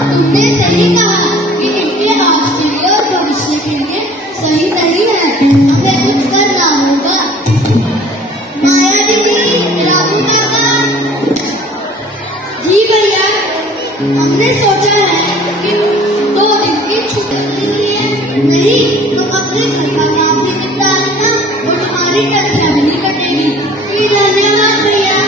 तुमने सही कहा कि इंडियन ऑस्ट्रेलिया और भविष्य के लिए सही नहीं है। हमें कुछ करना होगा। माया दीदी, राजू काका, जी भैया, हमने सोचा है कि 2 दिन की छुट्टी के लिए नहीं तो अपने घर का काम भी निपटा लेना और तुम्हारी कक्षा भी नहीं कटेगी। धन्यवाद भैया।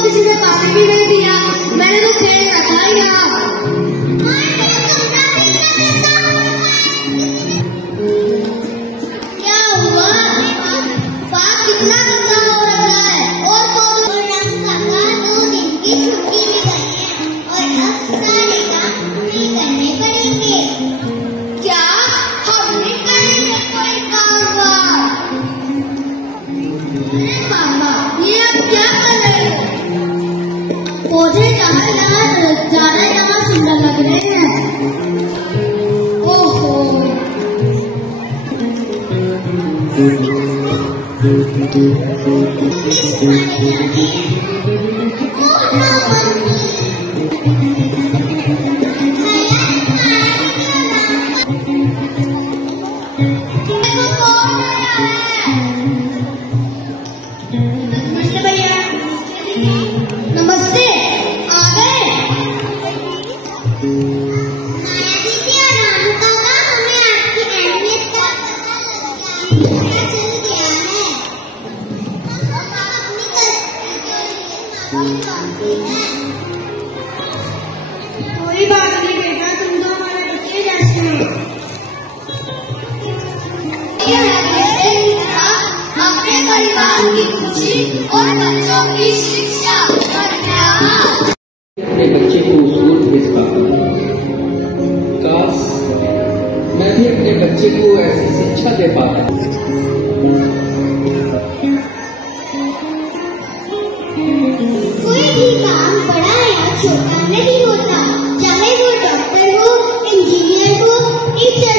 किसी ने पानी भी नहीं दिया। मैंने तो खेल रखा है यहाँ। क्या हुआ? बात कितना गंदा हो रहा है। और 2 दिन की छुट्टी मिल गई है और अब सारे काम नहीं करने पड़ेंगे। क्या हम नहीं करेंगे कोई काम? मामा, ये आप क्या कर रहे हो? पौधे ज्यादा सुंदर लग रहे हैं। ओहो, नमस्ते भैया। नमस्ते। आ गए? कोई बात नहीं बेटा, तुम तो हमारे बच्चे जैसे हो। अपने परिवार की खुशी और बच्चों की शिक्षा अपने बच्चे को स्कूल भेज पाता हूँ। काश मैं भी अपने बच्चे को ऐसी शिक्षा दे पाता। कोई भी काम बड़ा या छोटा नहीं होता, चाहे वो डॉक्टर हो, इंजीनियर हो, टीचर